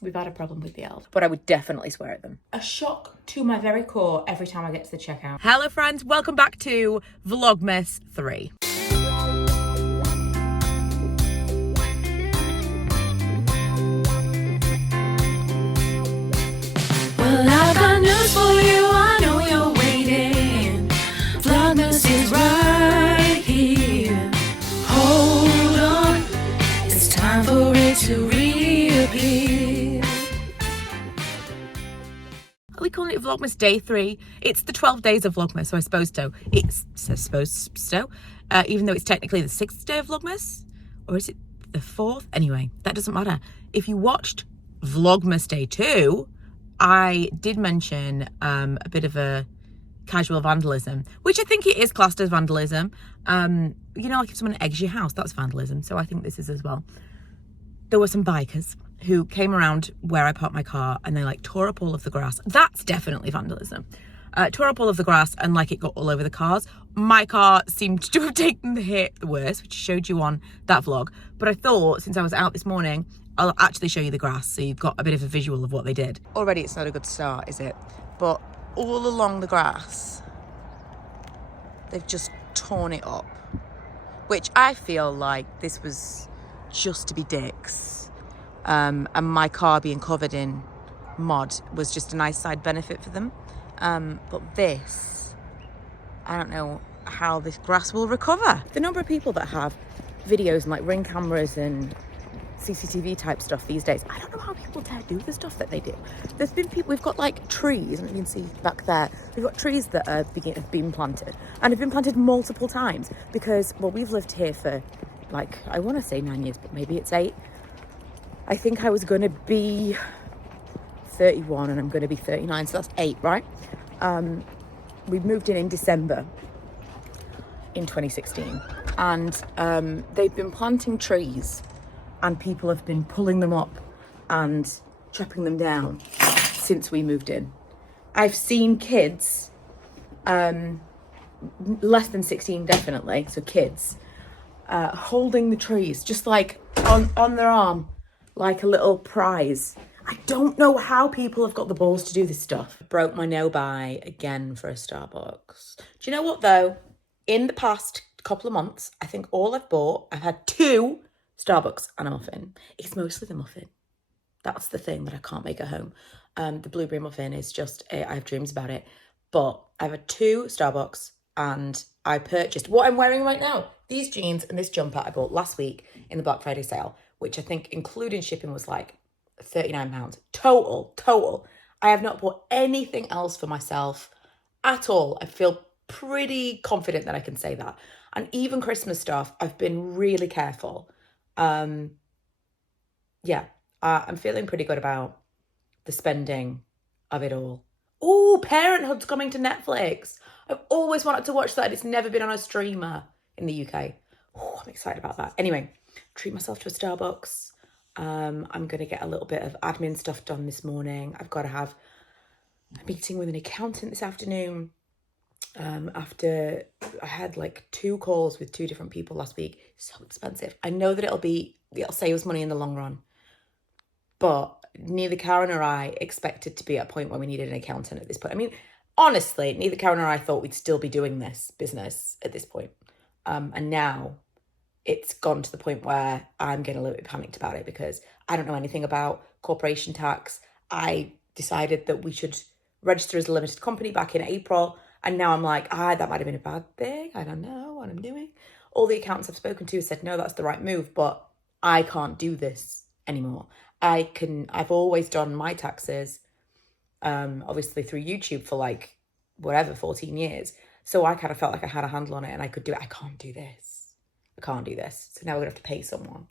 we've had a problem with the elves. But I would definitely swear at them. A shock to my very core every time I get to the checkout. Hello friends, welcome back to Vlogmas 3. Well, I've got news for you, I know you're waiting. Vlogmas is right here. Hold on, it's time for it to reappear. Are we calling it Vlogmas Day 3? It's the 12 days of Vlogmas, so I suppose so. Even though it's technically the 6th day of Vlogmas? Or is it the 4th? Anyway, that doesn't matter. If you watched Vlogmas Day 2, I did mention a bit of a casual vandalism, which I think it is classed as vandalism. You know, like if someone eggs your house, that's vandalism. So I think this is as well. There were some bikers who came around where I parked my car and they like tore up all of the grass. That's definitely vandalism. Tore up all of the grass and like it got all over the cars. My car seemed to have taken the hit the worst, which I showed you on that vlog. But I thought since I was out this morning, I'll actually show you the grass so you've got a bit of a visual of what they did. Already it's not a good start, is it? But all along the grass, they've just torn it up. Which I feel like this was just to be dicks. And my car being covered in mud was just a nice side benefit for them. But this, I don't know how this grass will recover. The number of people that have videos and like Ring cameras and CCTV type stuff these days, I don't know how people dare do the stuff that they do. There's been people, we've got like trees, and you can see back there, we've got trees that have been planted and have been planted multiple times because, well, we've lived here for like, I want to say 9 years, but maybe it's 8. I think I was going to be 31 and I'm going to be 39, so that's 8, right? We moved in December in 2016, and they've been planting trees and people have been pulling them up and chopping them down since we moved in. I've seen kids, less than 16 definitely, so kids, holding the trees just like on their arm, like a little prize. I don't know how people have got the balls to do this stuff. Broke my no-buy again for a Starbucks. Do you know what though? In the past couple of months, I think all I've bought, I've had 2 Starbucks and a muffin. It's mostly the muffin. That's the thing that I can't make at home. The blueberry muffin is just, I have dreams about it. But I've had 2 Starbucks and I purchased what I'm wearing right now. These jeans and this jumper I bought last week in the Black Friday sale, which I think including shipping was like £39. Total. I have not bought anything else for myself at all. I feel pretty confident that I can say that. And even Christmas stuff, I've been really careful. I'm feeling pretty good about the spending of it all. Oh, Parenthood's coming to Netflix. I've always wanted to watch that. It's never been on a streamer in the UK. Oh, I'm excited about that. Anyway, treat myself to a Starbucks. I'm going to get a little bit of admin stuff done this morning. I've got to have a meeting with an accountant this afternoon. After I had like 2 calls with 2 different people last week. So expensive. I know that it'll save us money in the long run. But neither Karen or I expected to be at a point where we needed an accountant at this point. I mean, honestly, neither Karen or I thought we'd still be doing this business at this point. And now it's gone to the point where I'm getting a little bit panicked about it because I don't know anything about corporation tax. I decided that we should register as a limited company back in April. And now I'm like, that might have been a bad thing. I don't know what I'm doing. All the accountants I've spoken to said, no, that's the right move, but I can't do this anymore. I've always done my taxes, obviously through YouTube for like, 14 years. So I kind of felt like I had a handle on it and I could do it. I can't do this. So now we're gonna have to pay someone,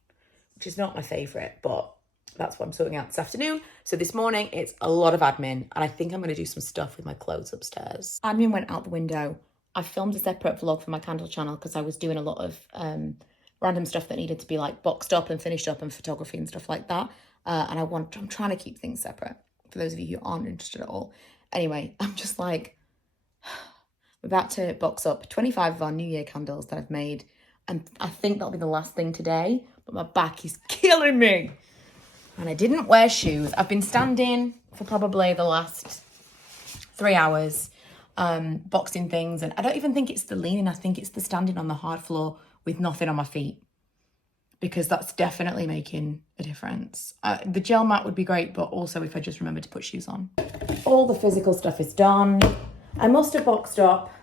which is not my favorite, but that's what I'm sorting out this afternoon. So this morning, it's a lot of admin, and I think I'm going to do some stuff with my clothes upstairs. Admin went out the window. I filmed a separate vlog for my candle channel because I was doing a lot of random stuff that needed to be like boxed up and finished up and photography and stuff like that. And I'm trying to keep things separate for those of you who aren't interested at all. Anyway, I'm just like, I'm about to box up 25 of our New Year candles that I've made. And I think that'll be the last thing today, but my back is killing me. And I didn't wear shoes. I've been standing for probably the last 3 hours, boxing things. And I don't even think it's the leaning. I think it's the standing on the hard floor with nothing on my feet, because that's definitely making a difference. The gel mat would be great, but also if I just remember to put shoes on. All the physical stuff is done. I must have boxed up.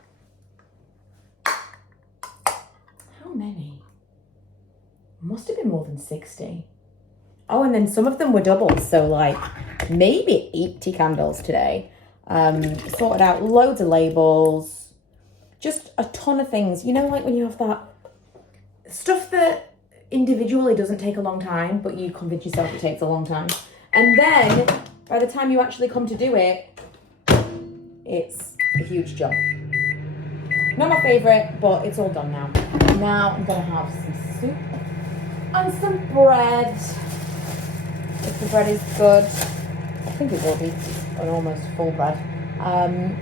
How many? Must have been more than 60. Oh, and then some of them were doubles, so like maybe 80 candles today. Sorted out loads of labels, just a ton of things. You know, like when you have that stuff that individually doesn't take a long time, but you convince yourself it takes a long time. And then by the time you actually come to do it, it's a huge job. Not my favourite, but it's all done now. Now I'm gonna have some soup and some bread. If the bread is good, I think it will be. It's an almost full bread. And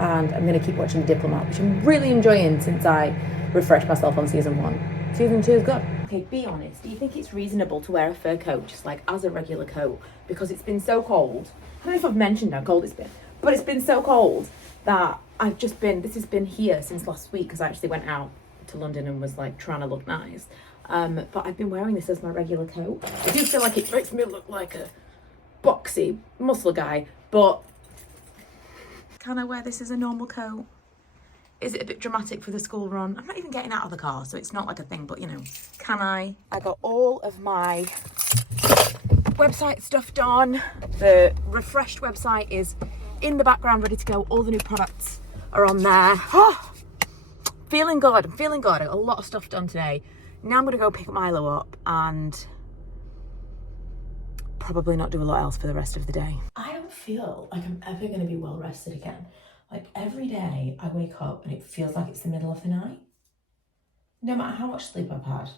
I'm gonna keep watching Diplomat, which I'm really enjoying since I refreshed myself on season 1. Season 2 is good. Okay, be honest. Do you think it's reasonable to wear a fur coat just like as a regular coat? Because it's been so cold. I don't know if I've mentioned how cold it's been, but it's been so cold that this has been here since last week, because I actually went out to London and was like trying to look nice. But I've been wearing this as my regular coat. I do feel like it makes me look like a boxy muscle guy, but can I wear this as a normal coat? Is it a bit dramatic for the school run? I'm not even getting out of the car, so it's not like a thing, but you know, can I? I got all of my website stuff done. The refreshed website is in the background, ready to go. All the new products are on there. Oh, feeling good, I'm feeling good. I got a lot of stuff done today. Now I'm gonna go pick Milo up and probably not do a lot else for the rest of the day. I don't feel like I'm ever gonna be well rested again. Like every day I wake up and it feels like it's the middle of the night. No matter how much sleep I've had.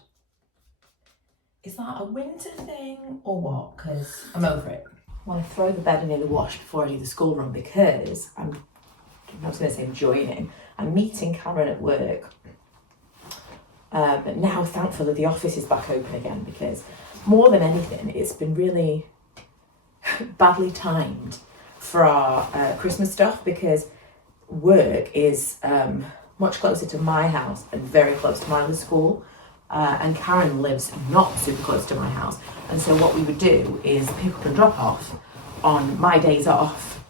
Is that a winter thing or what? Because I'm over it. I want to throw the bedding in the wash before I do the school run, because I'm not going to say joining. I'm meeting Karen at work. But now thankfully the office is back open again, because more than anything it's been really badly timed for our Christmas stuff, because work is much closer to my house and very close to Milo's school, and Karen lives not super close to my house, and so what we would do is pick up and drop off on my days off.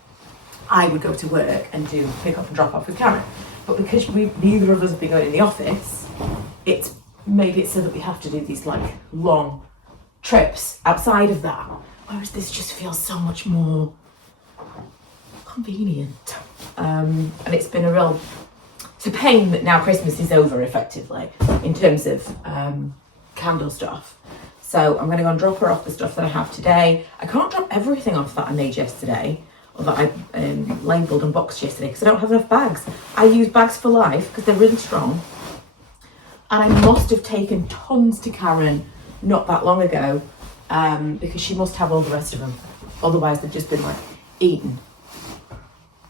I would go to work and do pick up and drop off with Karen, but because neither of us have been going in the office, it's made it so that we have to do these like long trips outside of that, whereas this just feels so much more convenient. And it's been it's a pain that now Christmas is over effectively in terms of candle stuff. So I'm going to go and drop her off the stuff that I have today. I can't drop everything off that I made yesterday, or that I labelled and boxed yesterday, because I don't have enough bags. I use bags for life because they're really strong. And I must have taken tons to Karen not that long ago, because she must have all the rest of them. Otherwise they've just been like eaten.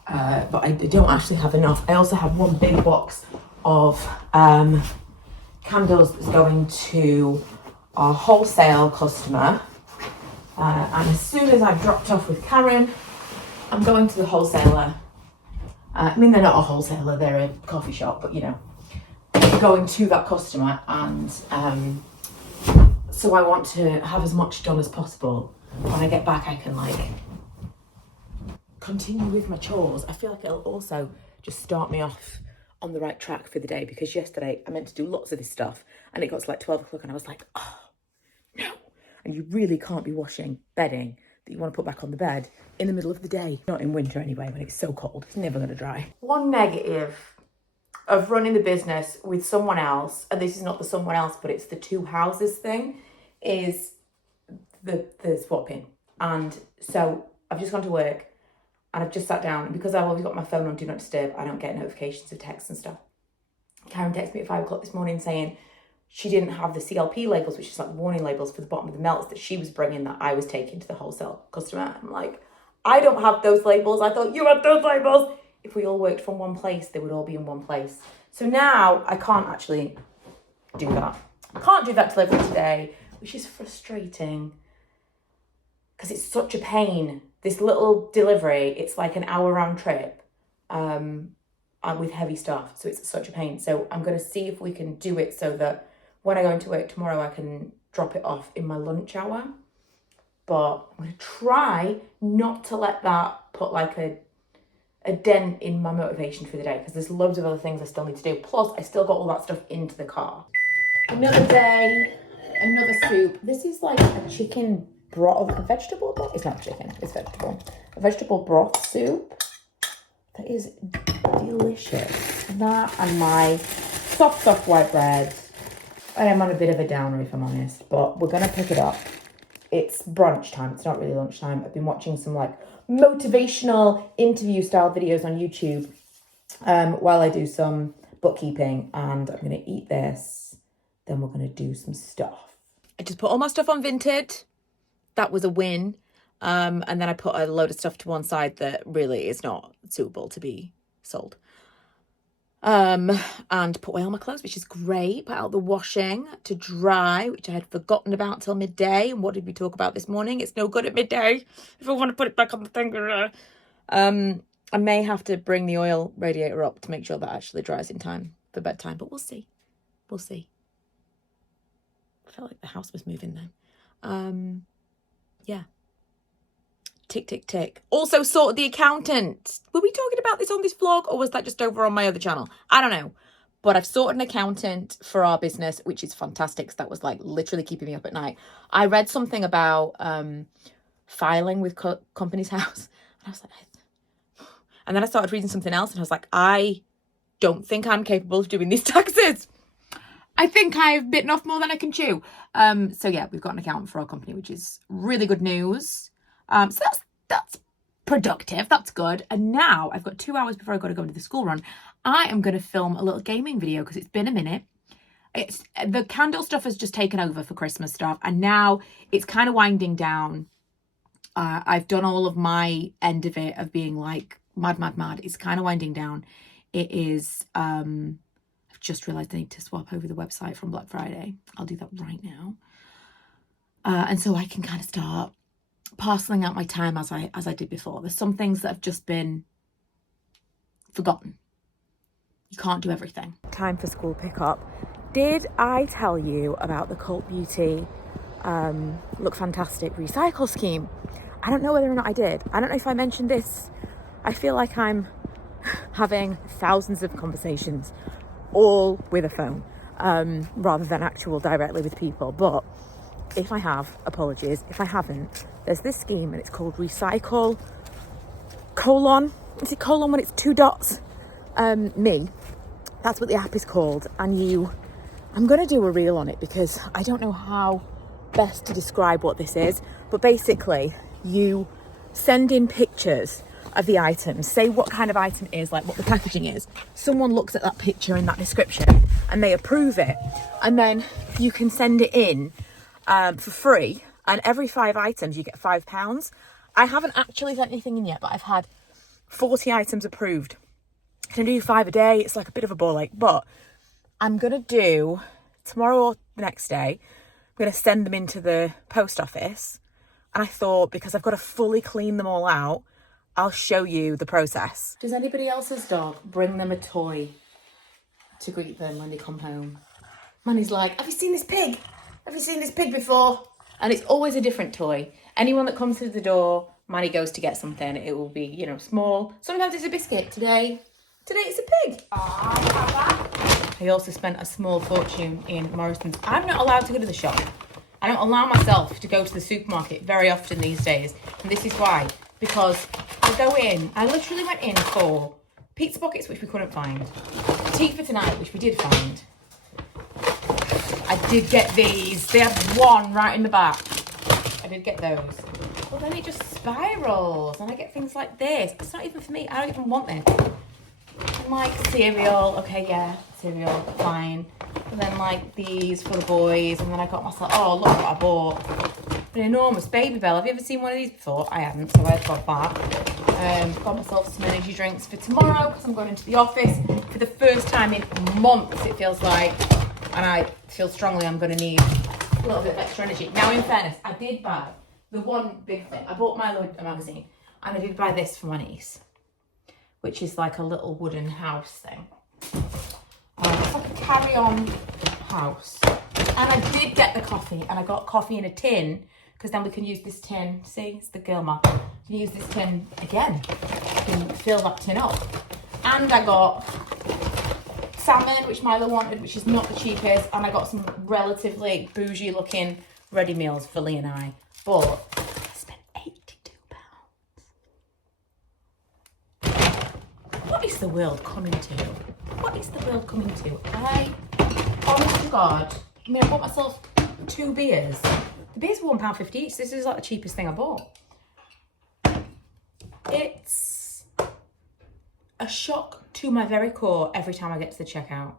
But I don't actually have enough. I also have one big box of candles that's going to our wholesale customer. And as soon as I've dropped off with Karen, I'm going to the wholesaler. I mean, they're not a wholesaler, they're a coffee shop, but you know, going to that customer, and so I want to have as much done as possible. When I get back, I can like continue with my chores. I feel like it'll also just start me off on the right track for the day, because yesterday I meant to do lots of this stuff and it got to like 12 o'clock and I was like, oh no. And you really can't be washing bedding that you want to put back on the bed in the middle of the day. Not in winter anyway, when it's so cold. It's never going to dry. One negative of running the business with someone else, and this is not the someone else, but it's the two houses thing, is the swapping. And so I've just gone to work and I've just sat down, and because I've always got my phone on Do Not Disturb, I don't get notifications of texts and stuff. Karen texted me at 5 o'clock this morning saying she didn't have the CLP labels, which is like warning labels for the bottom of the melts that she was bringing that I was taking to the wholesale customer. I'm like, I don't have those labels. I thought you had those labels. If we all worked from one place, they would all be in one place. So now I can't actually do that. I can't do that delivery today, which is frustrating. because it's such a pain. This little delivery, it's like an hour round trip with heavy stuff. So it's such a pain. So I'm going to see if we can do it so that when I go into work tomorrow, I can drop it off in my lunch hour. But I'm going to try not to let that put like a dent in my motivation for the day, because there's loads of other things I still need to do. Plus, I still got all that stuff into the car. Another day, another soup. This is like a chicken broth, a vegetable broth. It's not chicken, it's vegetable. A vegetable broth soup. That is delicious. That and my soft white bread. And I'm on a bit of a downer, if I'm honest, but we're going to pick it up. It's brunch time. It's not really lunchtime. I've been watching some like motivational interview style videos on YouTube while I do some bookkeeping, and I'm going to eat this. Then we're going to do some stuff. I just put all my stuff on Vinted. That was a win. And then I put a load of stuff to one side that really is not suitable to be sold. And put away all my clothes, which is great. Put out the washing to dry, which I had forgotten about till midday. And what did we talk about this morning? It's no good at midday if I want to put it back on the thing. I may have to bring the oil radiator up to make sure that actually dries in time for bedtime, but we'll see. We'll see. I felt like the house was moving then. Yeah. Tick, tick, tick. Also sorted the accountant. Were we talking about this on this vlog, or was that just over on my other channel? I don't know. But I've sorted an accountant for our business, which is fantastic, because that was like literally keeping me up at night. I read something about filing with Companies House. And I was like, and then I started reading something else, and I was like, I don't think I'm capable of doing these taxes. I think I've bitten off more than I can chew. So yeah, we've got an accountant for our company, which is really good news. So that's productive. That's good. And now I've got 2 hours before I got to go into the school run. I am going to film a little gaming video because it's been a minute. It's the candle stuff has just taken over for Christmas stuff, and now it's kind of winding down. I've done all of my end of it of being like mad. It's kind of winding down. It is. I've just realised I need to swap over the website from Black Friday. I'll do that right now, and so I can kind of start parceling out my time as I did before. There's some things that have just been forgotten. You can't do everything. Time for school pickup. Did I tell you about the Cult Beauty Look Fantastic recycle scheme? I don't know whether or not I did. I don't know if I mentioned this. I feel like I'm having thousands of conversations all with a phone rather than actual directly with people. But if I have, apologies. If I haven't, there's this scheme and it's called Recycle : is it colon when it's 2 dots? Me. That's what the app is called. And I'm going to do a reel on it because I don't know how best to describe what this is. But basically, you send in pictures of the items, say what kind of item it is, like what the packaging is. Someone looks at that picture and that description and they approve it. And then you can send it in for free, and every 5 items you get £5. I haven't actually sent anything in yet, but I've had 40 items approved. I can do 5 a day. It's like a bit of a ball ache, but I'm gonna do tomorrow or the next day. I'm gonna send them into the post office, and I thought because I've got to fully clean them all out, I'll show you the process. Does anybody else's dog bring them a toy to greet them when they come home? Manny's like, have you seen this pig? Have you seen this pig before? And it's always a different toy. Anyone that comes through the door, Manny goes to get something. It will be, small. Sometimes it's a biscuit. Today it's a pig. I also spent a small fortune in Morrison's. I'm not allowed to go to the shop. I don't allow myself to go to the supermarket very often these days. And this is why. Because I go in. I literally went in for pizza pockets, which we couldn't find. Tea for tonight, which we did find. I did get these. They have one right in the back. I did get those. But then it just spirals and I get things like this. It's not even for me. I don't even want this. And like cereal. Okay, yeah, cereal, fine. And then like these for the boys. And then I got myself, oh, look what I bought. An enormous Baby Bell. Have you ever seen one of these before? I haven't, so I've got that. Got myself some energy drinks for tomorrow because I'm going into the office for the first time in months, it feels like. And I feel strongly I'm going to need a little bit of extra energy. Now, in fairness, I did buy the one big thing, I bought Milo a magazine, and I did buy this for my niece, which is like a little wooden house thing. It's like a carry-on house. And I did get the coffee, and I got coffee in a tin, because then we can use this tin. See, it's the girl map. You can use this tin again. You can fill that tin up. And I got salmon, which Milo wanted, which is not the cheapest. And I got some relatively bougie looking ready meals for Lee and I. But I spent £82. What is the world coming to? What is the world coming to? Honest to God, I mean, I bought myself 2 beers. The beers were £1.50 each. This is like the cheapest thing I bought. It's a shock to my very core every time I get to the checkout.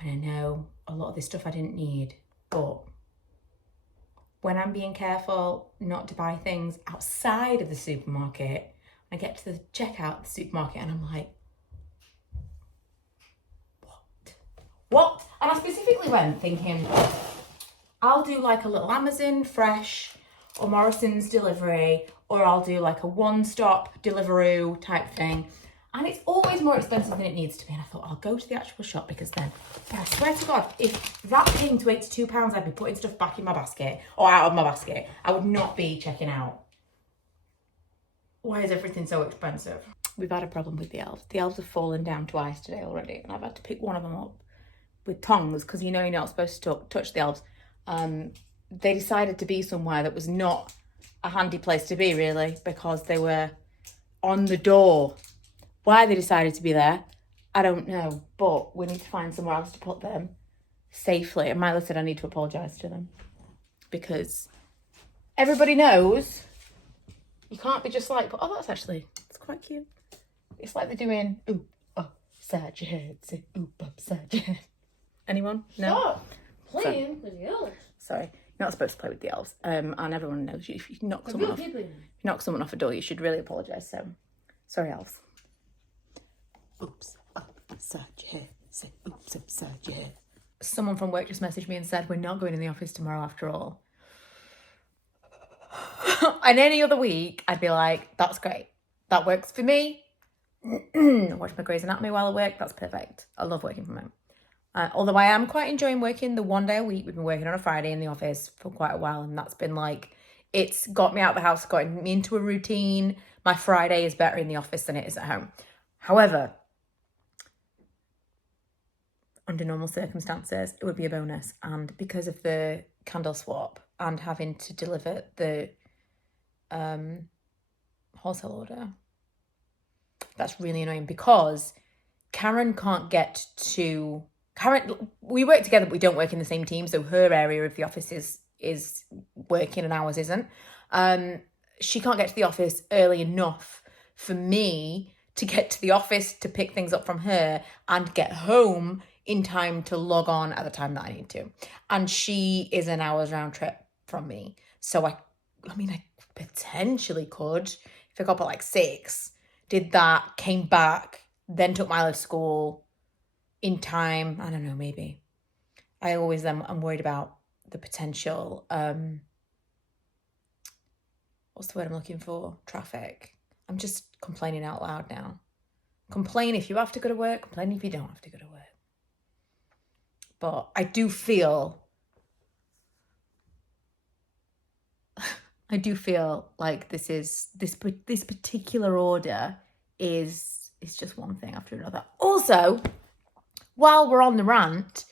And I know a lot of this stuff I didn't need, but when I'm being careful not to buy things outside of the supermarket, I get to the checkout of the supermarket and I'm like, what? And I specifically went thinking, I'll do like a little Amazon Fresh or Morrison's delivery, or I'll do like a one-stop Deliveroo type thing. And it's always more expensive than it needs to be. And I thought, I'll go to the actual shop, because then, but I swear to God, if that came to £82, I'd be putting stuff back in my basket or out of my basket. I would not be checking out. Why is everything so expensive? We've had a problem with the elves. The elves have fallen down twice today already, and I've had to pick one of them up with tongs, because you know you're not supposed to touch the elves. They decided to be somewhere that was not a handy place to be, really, because they were on the door. Why they decided to be there, I don't know, but we need to find somewhere else to put them safely. And Milo said I need to apologise to them, because everybody knows you can't be just like, oh, it's quite cute. It's like they're doing, oop, upside your head, say oop, upside your head. Anyone? No? Stop playing with the elves. Sorry, you're not supposed to play with the elves. And everyone knows if you knock someone off a door, you should really apologise. So, sorry, elves. Oops, upside your head. Say oops, upside your head. Someone from work just messaged me and said, we're not going in the office tomorrow after all. And any other week, I'd be like, that's great. That works for me. Watch my Grey's Anatomy while I work. That's perfect. I love working from home. Although I am quite enjoying working the one day a week. We've been working on a Friday in the office for quite a while, and that's been like, it's got me out of the house, got me into a routine. My Friday is better in the office than it is at home. However, under normal circumstances, it would be a bonus. And because of the candle swap and having to deliver the wholesale order, that's really annoying, because Karen can't get to... we work together, but we don't work in the same team. So her area of the office is working and ours isn't. She can't get to the office early enough for me to get to the office to pick things up from her and get home in time to log on at the time that I need to. And she is an hour's round trip from me. So I potentially could, if I got up at like 6, did that, came back, then took Milo to school in time. I don't know, maybe. I always I'm worried about the potential, what's the word I'm looking for? Traffic. I'm just complaining out loud now. Complain if you have to go to work, complain if you don't have to go to work. But I do feel like this particular order is just one thing after another. Also, while we're on the rant,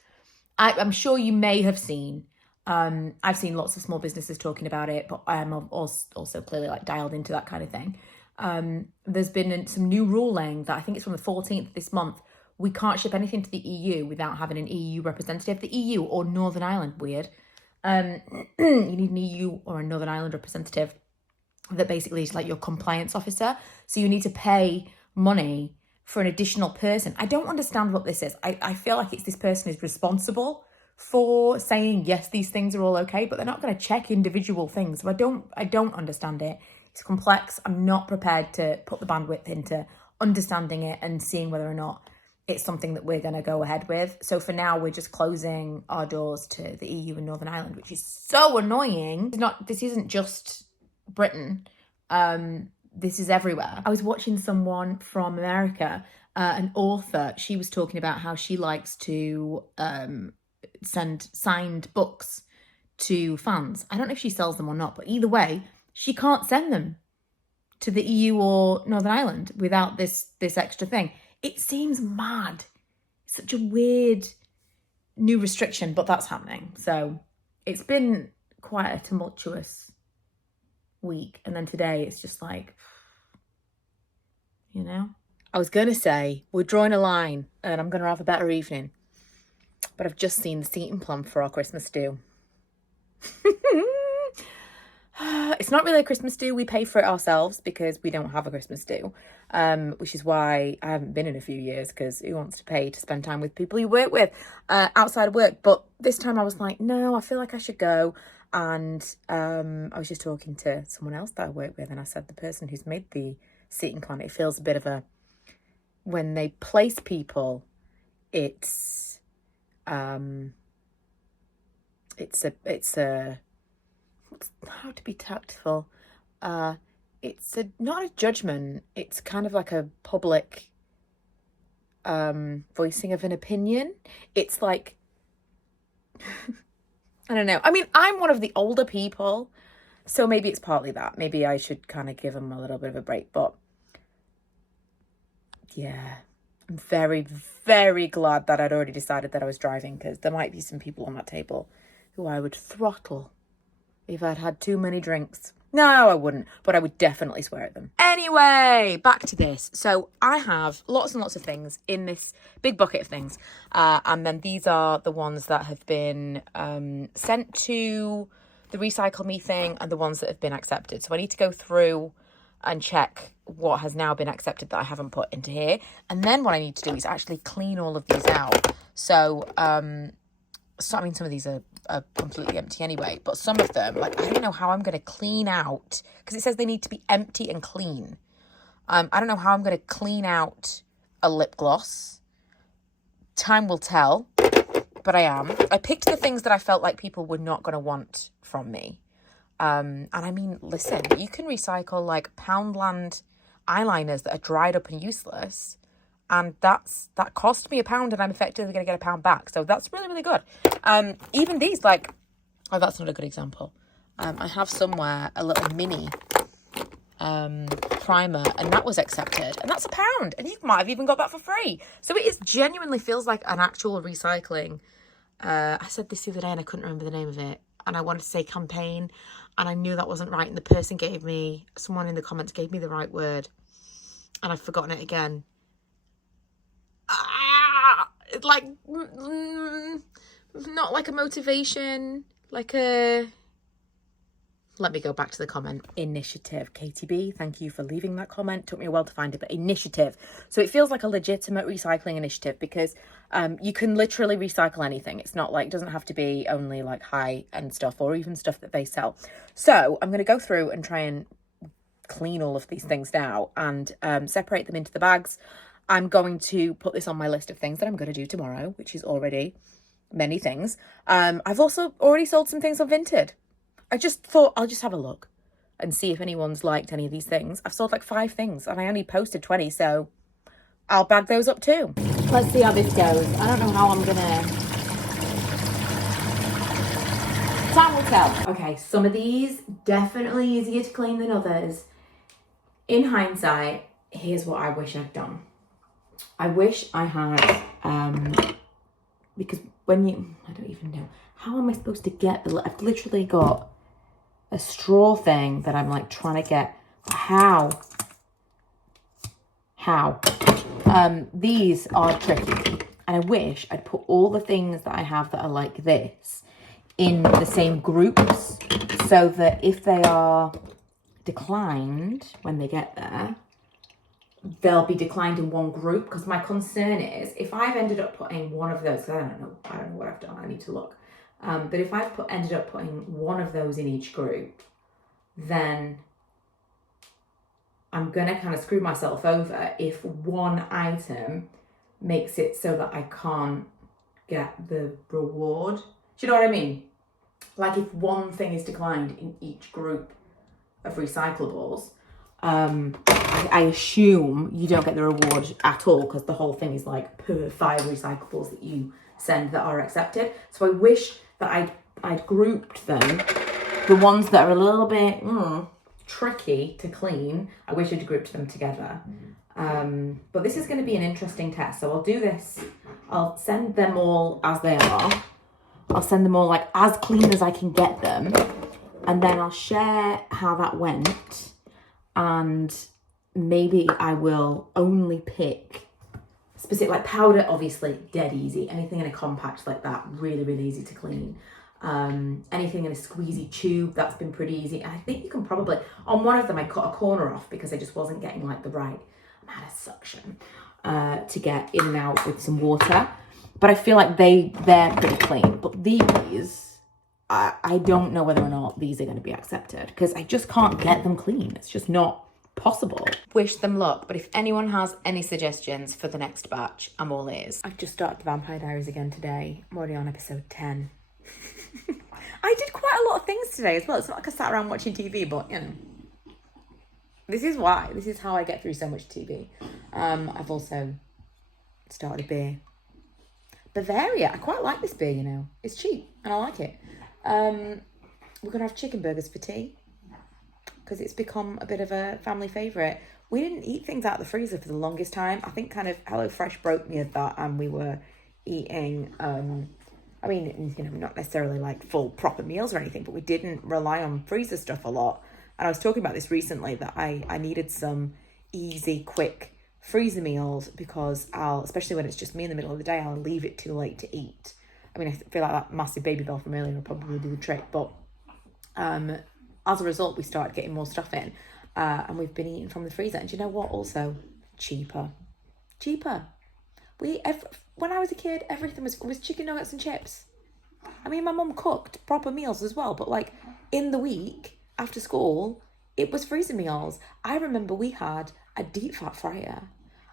I'm sure you may have seen, I've seen lots of small businesses talking about it, but I am also clearly like dialed into that kind of thing. There's been some new ruling that I think it's from the 14th this month. We can't ship anything to the EU without having an EU representative. The EU or Northern Ireland, weird. You need an EU or a Northern Ireland representative that basically is like your compliance officer. So you need to pay money for an additional person. I don't understand what this is. I feel like it's this person is responsible for saying, yes, these things are all okay, but they're not going to check individual things. So I don't understand it. It's complex. I'm not prepared to put the bandwidth into understanding it and seeing whether or not it's something that we're going to go ahead with. So for now, we're just closing our doors to the EU and Northern Ireland, which is so annoying. This isn't just Britain. This is everywhere. I was watching someone from America, an author. She was talking about how she likes to send signed books to fans. I don't know if she sells them or not, but either way, she can't send them to the EU or Northern Ireland without this extra thing. It seems mad. It's such a weird new restriction, but that's happening. So it's been quite a tumultuous week. And then today it's just like, you know? I was going to say, we're drawing a line and I'm going to have a better evening. But I've just seen the seating plan for our Christmas do. It's not really a Christmas do. We pay for it ourselves because we don't have a Christmas do, which is why I haven't been in a few years, because who wants to pay to spend time with people you work with outside of work? But this time I was like, no, I feel like I should go. And I was just talking to someone else that I work with, and I said, the person who's made the seating plan, it feels a bit of a, when they place people, it's a how to be tactful. It's not a judgment. It's kind of like a public voicing of an opinion. It's like, I don't know. I mean, I'm one of the older people, so maybe it's partly that. Maybe I should kind of give them a little bit of a break. But yeah, I'm very, very glad that I'd already decided that I was driving, because there might be some people on that table who I would throttle if I'd had too many drinks. No, I wouldn't, but I would definitely swear at them. Anyway, back to this. So I have lots and lots of things in this big bucket of things. And then these are the ones that have been sent to the Recycle Me thing and the ones that have been accepted. So I need to go through and check what has now been accepted that I haven't put into here. And then what I need to do is actually clean all of these out. So, I mean, some of these are completely empty anyway, but some of them, like, I don't know how I'm going to clean out, because it says they need to be empty and clean. I don't know how I'm going to clean out a lip gloss. Time will tell, but I am. I picked the things that I felt like people were not going to want from me. And I mean, listen, you can recycle like Poundland eyeliners that are dried up and useless, and that cost me £1 and I'm effectively going to get £1 back. So that's really, really good. Even these, like, oh, that's not a good example. I have somewhere a little mini primer, and that was accepted, and that's £1, and you might have even got that for free. So it is genuinely feels like an actual recycling. I said this the other day and I couldn't remember the name of it, and I wanted to say campaign, and I knew that wasn't right, and the person someone in the comments gave me the right word, and I've forgotten it again. Like, not like a motivation, like a, let me go back to the comment. Initiative. KTB, thank you for leaving that comment. Took me a while to find it, but initiative. So it feels like a legitimate recycling initiative, because you can literally recycle anything. It's not like, it doesn't have to be only like high-end stuff or even stuff that they sell. So I'm going to go through and try and clean all of these things now and separate them into the bags. I'm going to put this on my list of things that I'm going to do tomorrow, which is already many things. I've also already sold some things on Vinted. I just thought I'll just have a look and see if anyone's liked any of these things. I've sold like 5 things and I only posted 20, so I'll bag those up too. Let's see how this goes. I don't know how I'm gonna... Time will tell. Okay, some of these definitely easier to clean than others. In hindsight, here's what I wish I'd done. I wish I had, because when you, I don't even know, how am I supposed to get I've literally got a straw thing that I'm like trying to get, how? These are tricky, and I wish I'd put all the things that I have that are like this in the same groups, so that if they are declined when they get there, they'll be declined in one group. Because my concern is, if I've ended up putting one of those, I don't know what I've done, I need to look, but if I've ended up putting one of those in each group, then I'm gonna kind of screw myself over if one item makes it so that I can't get the reward. Do you know what I mean? Like if one thing is declined in each group of recyclables, I assume you don't get the reward at all because the whole thing is like per 5 recyclables that you send that are accepted. So I wish that I'd grouped them. The ones that are a little bit tricky to clean, I wish I'd grouped them together. But this is going to be an interesting test. So I'll do this. I'll send them all as they are. I'll send them all like as clean as I can get them. And then I'll share how that went. And maybe I will only pick specific, like powder, obviously dead easy. Anything in a compact like that, really, really easy to clean. Anything in a squeezy tube, that's been pretty easy. And I think you can probably, on one of them I cut a corner off because I just wasn't getting like the right amount of suction to get in and out with some water. But I feel like they're pretty clean. But these, I don't know whether or not these are going to be accepted because I just can't get them clean. It's just not possible. Wish them luck, but if anyone has any suggestions for the next batch, I'm all ears. I've just started the Vampire Diaries again today. I'm already on episode 10. I did quite a lot of things today as well. It's not like I sat around watching TV, but you know, this is why. This is how I get through so much TV. I've also started a beer. Bavaria. I quite like this beer, you know. It's cheap and I like it. We're going to have chicken burgers for tea because it's become a bit of a family favourite. We didn't eat things out of the freezer for the longest time. I think kind of HelloFresh broke me of that and we were eating, I mean, you know, not necessarily like full proper meals or anything, but we didn't rely on freezer stuff a lot. And I was talking about this recently that I needed some easy, quick freezer meals because especially when it's just me in the middle of the day, I'll leave it too late to eat. I mean, I feel like that massive baby bell from earlier will probably do the trick, but as a result, we started getting more stuff in and we've been eating from the freezer. And do you know what? Also, cheaper. When I was a kid, everything was chicken nuggets and chips. I mean, my mum cooked proper meals as well, but like in the week after school, it was freezer meals. I remember we had a deep fat fryer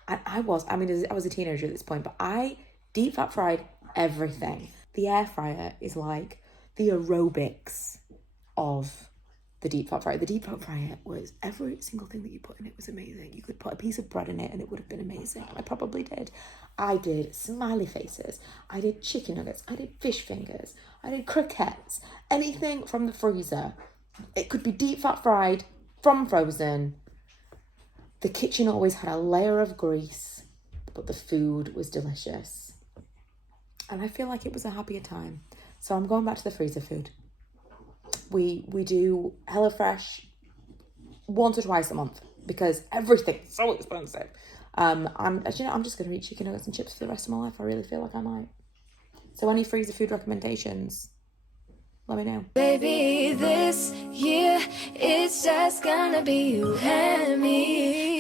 and I was a teenager at this point, but I deep fat fried everything. The air fryer is like the aerobics of the deep fat fryer. The deep fat fryer was every single thing that you put in it was amazing. You could put a piece of bread in it and it would have been amazing. I probably did. I did smiley faces. I did chicken nuggets. I did fish fingers. I did croquettes. Anything from the freezer. It could be deep fat fried from frozen. The kitchen always had a layer of grease, but the food was delicious. And I feel like it was a happier time. So I'm going back to the freezer food. We do HelloFresh once or twice a month because everything's so expensive. I'm just going to eat chicken nuggets and chips for the rest of my life. I really feel like I might. So any freezer food recommendations? Let me know. Baby, this year it's just gonna be you and me.